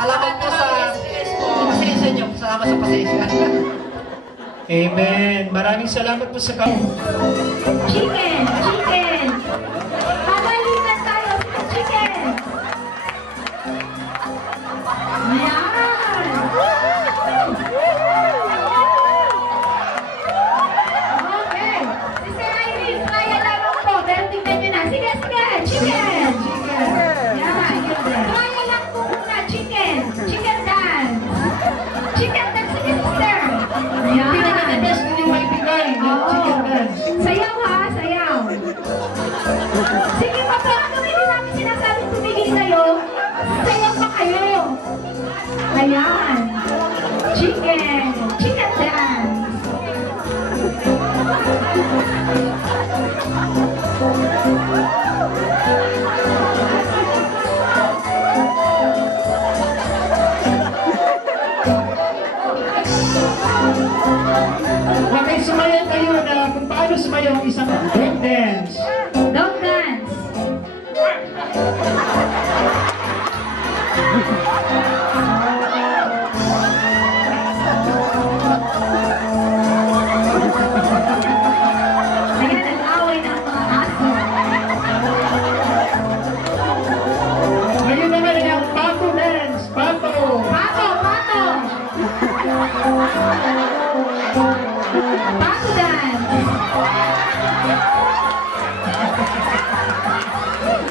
Salamat po sa pasensya nyo. Salamat sa pasensya. Amen. Maraming salamat po sa kayo. Chicken! Chicken! Pagalitan tayo sa chicken! Ayan! Okay. Sister Irene, kaya lamang po. Pero tingnan nyo na. Sige, sige! Chicken! Yan. Kaya lang po muna. Chicken! Chicken dance! Chicken dance. Sige, sister! Ayan. Pinaka-best ninyo maibigay ng chicken dance. Sayaw ha, sayaw. Sige pa, pero kung hindi namin sinasabing tumigil kayo, sayaw pa kayo. Ayan. Chicken. Chicken dance. Okay, sumayaw kayo na kung paano sumayaw ang isang dog dance. Dog dance. Ayan, nag-away na ang mga aso. Ngayon naman ang pato dance. Pato. Pato, pato. Pato dance.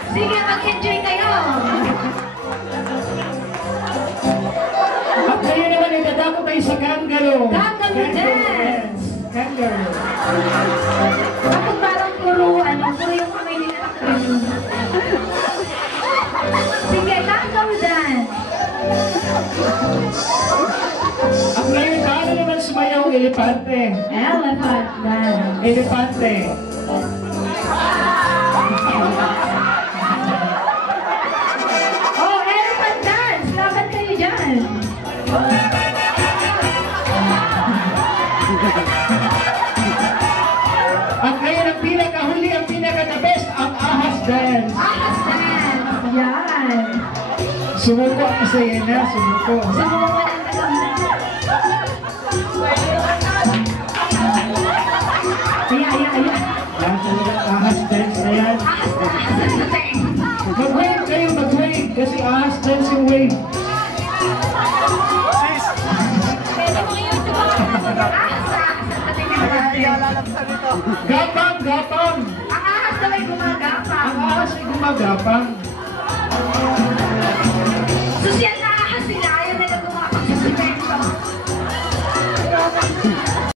Sige, mag-enjoy kayo. At ngayon naman ay dadako tayo sa kangaroo. Kangaroo dance. Kangaroo. Kapag parang puro yung kamay nila nakakarinig. Sige, kangaroo dance. At ngayon, paano naman sumayaw ang elepante? Elephant dance. Elepante. Oh, elephant dance. Laban kayo dyan. At ngayon ang pinakahuli, ang pinaka-the best, ang ahas dance. Ahas dance. Yan. Sumuko ang isa yan na, sumuko. Sumuko ng Ayan. Yan talagang ahas dance na yan. Ahas dance. Mag-wave kayo, mag-wave. Kasi ahas dance yung wave. Gapang, gapang. Ang ahas daw ay gumagapang. Ang ahas ay gumagapang. Social